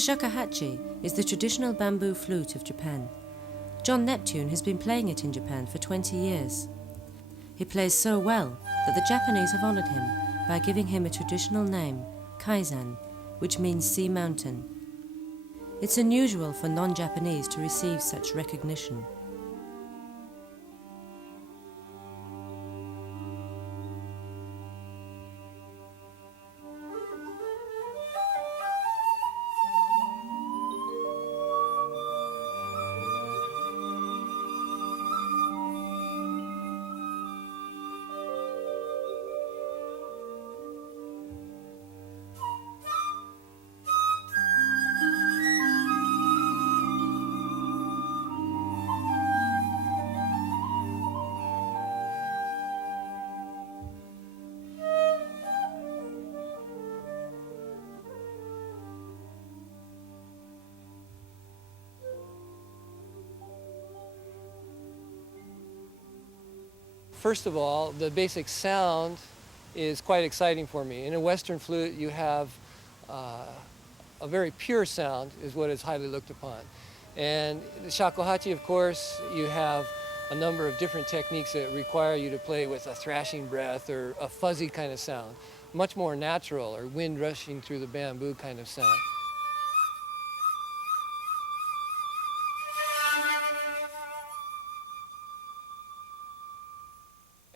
The shakuhachi is the traditional bamboo flute of Japan. John Neptune has been playing it in Japan for 20 years. He plays so well that the Japanese have honored him by giving him a traditional name, Kaizan, which means sea mountain. It's unusual for non-Japanese to receive such recognition. First of all, the basic sound is quite exciting for me. In a Western flute, you have a very pure sound is what is highly looked upon. And the shakuhachi, of course, you have a number of different techniques that require you to play with a thrashing breath or a fuzzy kind of sound, much more natural, or wind rushing through the bamboo kind of sound.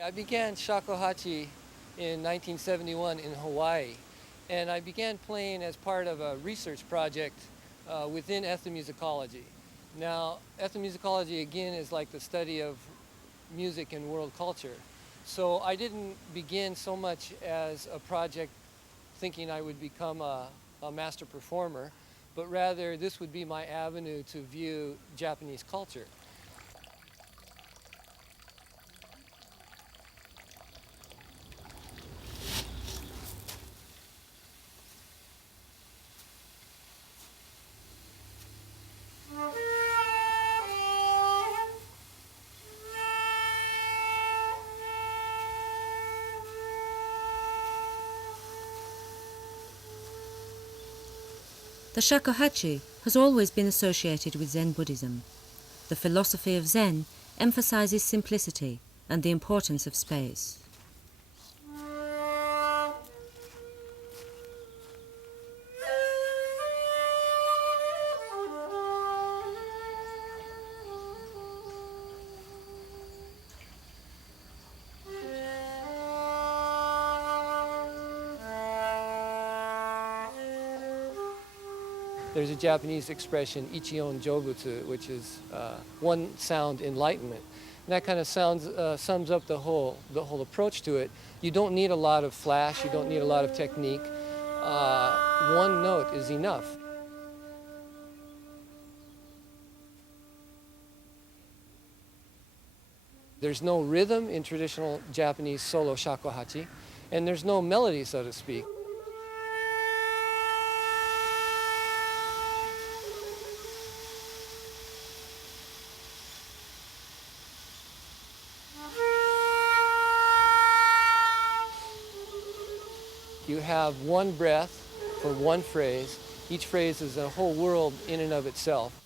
I began shakuhachi in 1971 in Hawaii, and I began playing as part of a research project within ethnomusicology. Now, ethnomusicology, again, is like the study of music and world culture. So I didn't begin so much as a project thinking I would become a master performer, but rather this would be my avenue to view Japanese culture. The shakuhachi has always been associated with Zen Buddhism. The philosophy of Zen emphasizes simplicity and the importance of space. There's a Japanese expression, ichion jobutsu, which is one sound enlightenment. And that kind of sums up the whole approach to it. You don't need a lot of flash, you don't need a lot of technique. One note is enough. There's no rhythm in traditional Japanese solo shakuhachi, and there's no melody, so to speak. You have one breath for one phrase. Each phrase is a whole world in and of itself.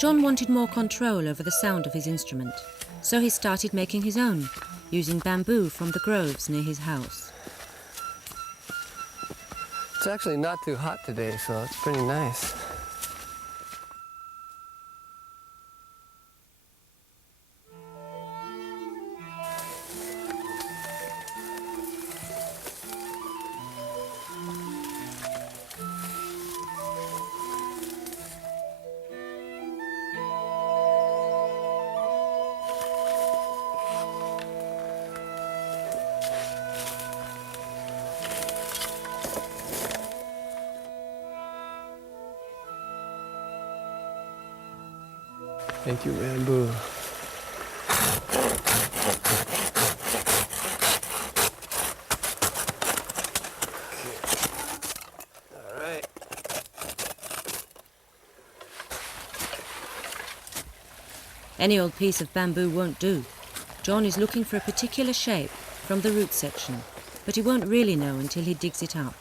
John wanted more control over the sound of his instrument, so he started making his own, using bamboo from the groves near his house. It's actually not too hot today, so it's pretty nice. Thank you, bamboo. All right. Any old piece of bamboo won't do. John is looking for a particular shape from the root section, but he won't really know until he digs it up.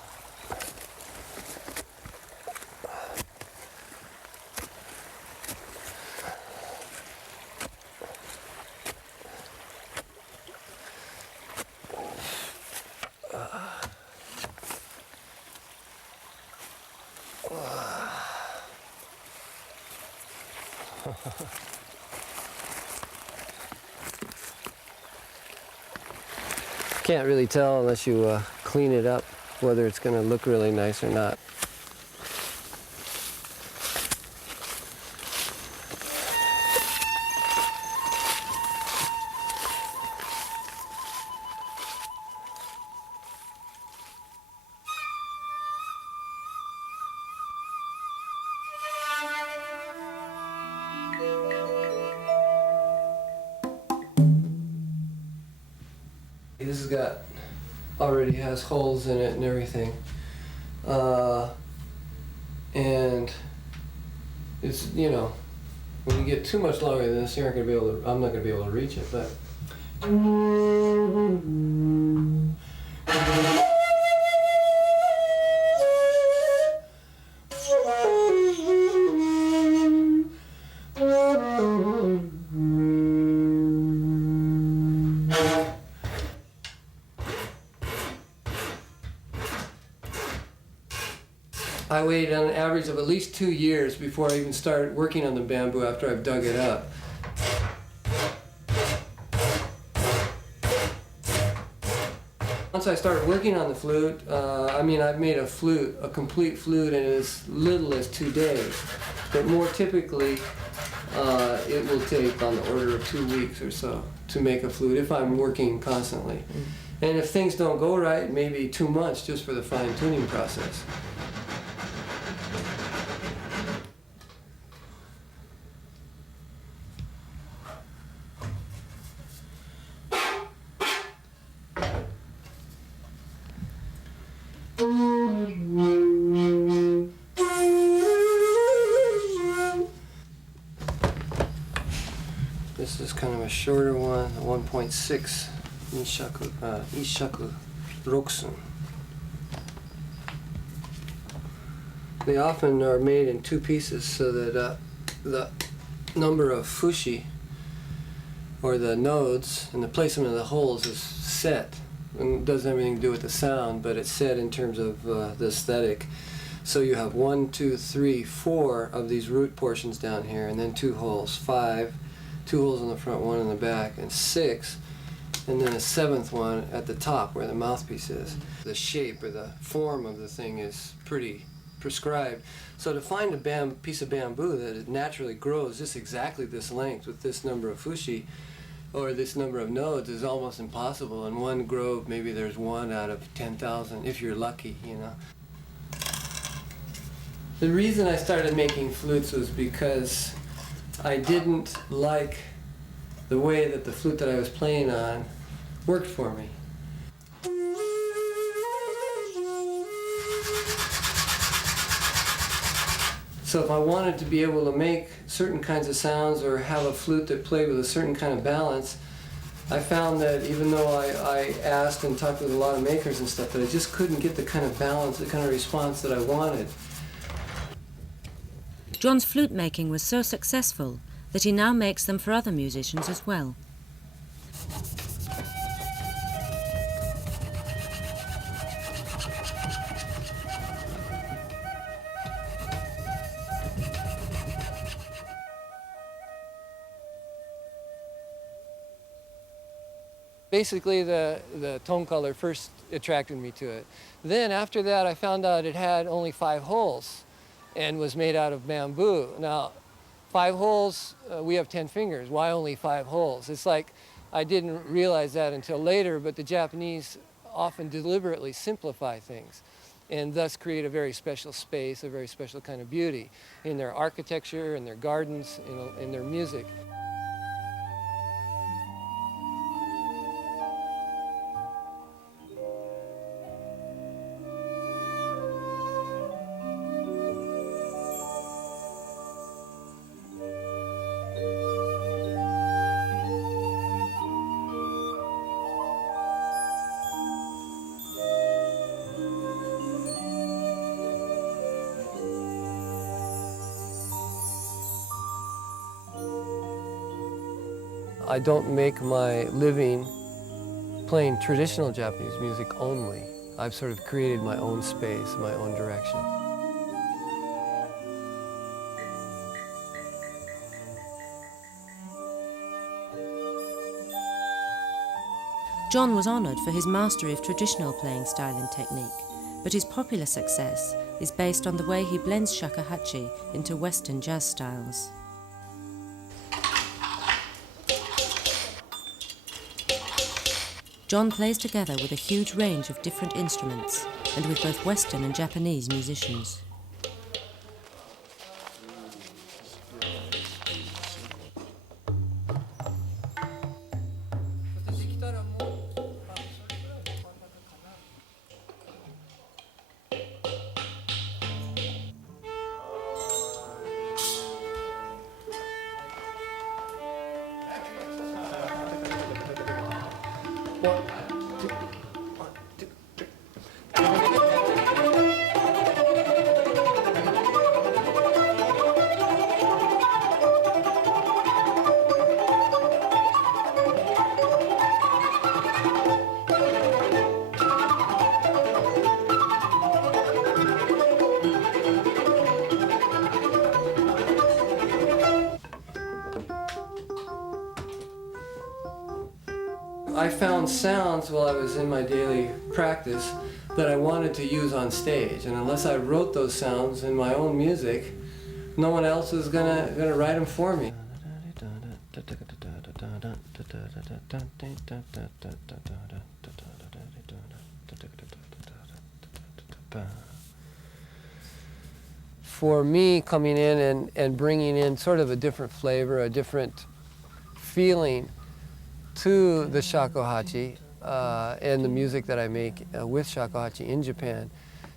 Can't really tell unless you clean it up whether it's going to look really nice or not. This already has holes in it and everything, and it's, you know, when you get too much longer than this, you're not gonna be able to. I'm not gonna be able to reach it, but. I waited on an average of at least 2 years before I even started working on the bamboo after I've dug it up. Once I started working on the flute, I've made a flute, a complete flute, in as little as 2 days. But more typically, it will take on the order of 2 weeks or so to make a flute if I'm working constantly. And if things don't go right, maybe 2 months just for the fine-tuning process. This is kind of a shorter one, a 1.6 Ishaku Roksun. They often are made in 2 pieces so that the number of fushi, or the nodes, and the placement of the holes is set. And it doesn't have anything to do with the sound, but it's set in terms of the aesthetic. So you have 1, 2, 3, 4 of these root portions down here, and then 2 holes, 5, 2 holes in the front, 1 in the back, and 6, and then a 7th one at the top where the mouthpiece is. The shape or the form of the thing is pretty prescribed. So to find a piece of bamboo that it naturally grows just exactly this length with this number of fushi, or this number of nodes, is almost impossible. In one grove, maybe there's 1 out of 10,000, if you're lucky, you know. The reason I started making flutes was because I didn't like the way that the flute that I was playing on worked for me. So if I wanted to be able to make certain kinds of sounds or have a flute that played with a certain kind of balance, I found that even though I asked and talked with a lot of makers and stuff, that I just couldn't get the kind of balance, the kind of response that I wanted. John's flute making was so successful that he now makes them for other musicians as well. Basically, the tone color first attracted me to it. Then after that, I found out it had only 5 holes and was made out of bamboo. Now, 5 holes, we have 10 fingers. Why only 5 holes? It's like, I didn't realize that until later, but the Japanese often deliberately simplify things. and thus create a very special space, a very special kind of beauty in their architecture, in their gardens, in their music. I don't make my living playing traditional Japanese music only. I've sort of created my own space, my own direction. John was honoured for his mastery of traditional playing style and technique, but his popular success is based on the way he blends shakuhachi into Western jazz styles. John plays together with a huge range of different instruments and with both Western and Japanese musicians. I found sounds while I was in my daily practice that I wanted to use on stage, and unless I wrote those sounds in my own music, no one else is gonna write them for me. For me, coming in and bringing in sort of a different flavor, a different feeling to the shakuhachi and the music that I make with shakuhachi in Japan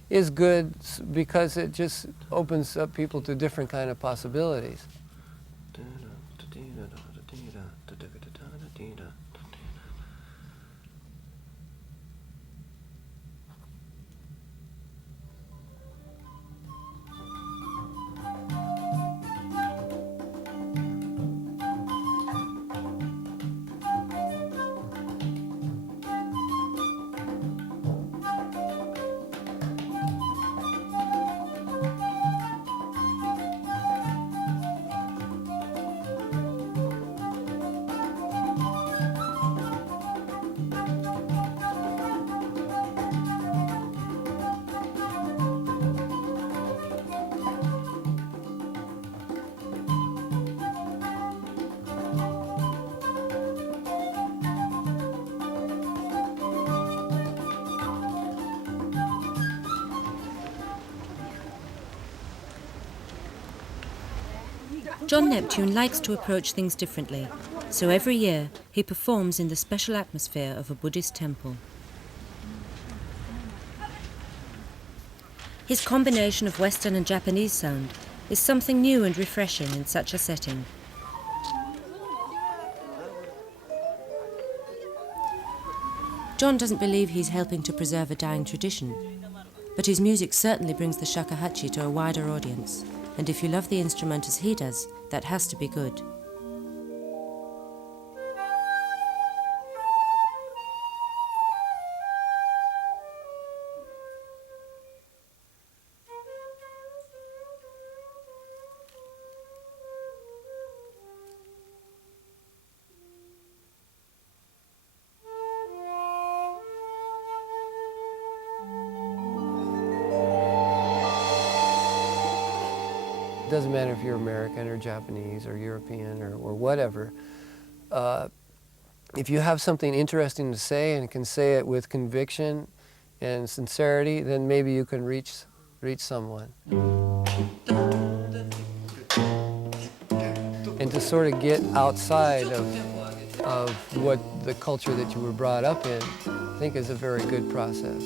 is good because it just opens up people to different kind of possibilities. John Neptune likes to approach things differently, so every year he performs in the special atmosphere of a Buddhist temple. His combination of Western and Japanese sound is something new and refreshing in such a setting. John doesn't believe he's helping to preserve a dying tradition, but his music certainly brings the shakuhachi to a wider audience, and if you love the instrument as he does, that has to be good. It doesn't matter if you're American or Japanese or European or whatever. If you have something interesting to say and can say it with conviction and sincerity, then maybe you can reach someone. And to sort of get outside of what the culture that you were brought up in, I think is a very good process.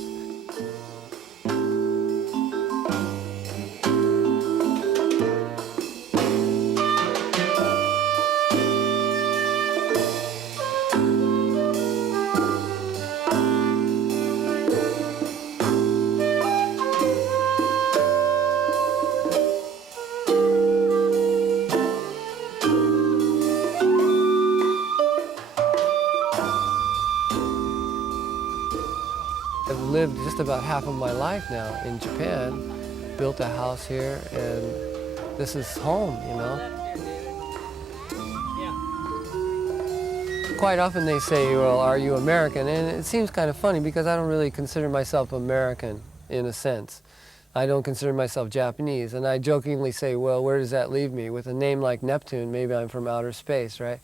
I've lived just about half of my life now in Japan, built a house here, and this is home, you know. Quite often they say, well, are you American? And it seems kind of funny because I don't really consider myself American in a sense. I don't consider myself Japanese, and I jokingly say, well, where does that leave me? With a name like Neptune, maybe I'm from outer space, right?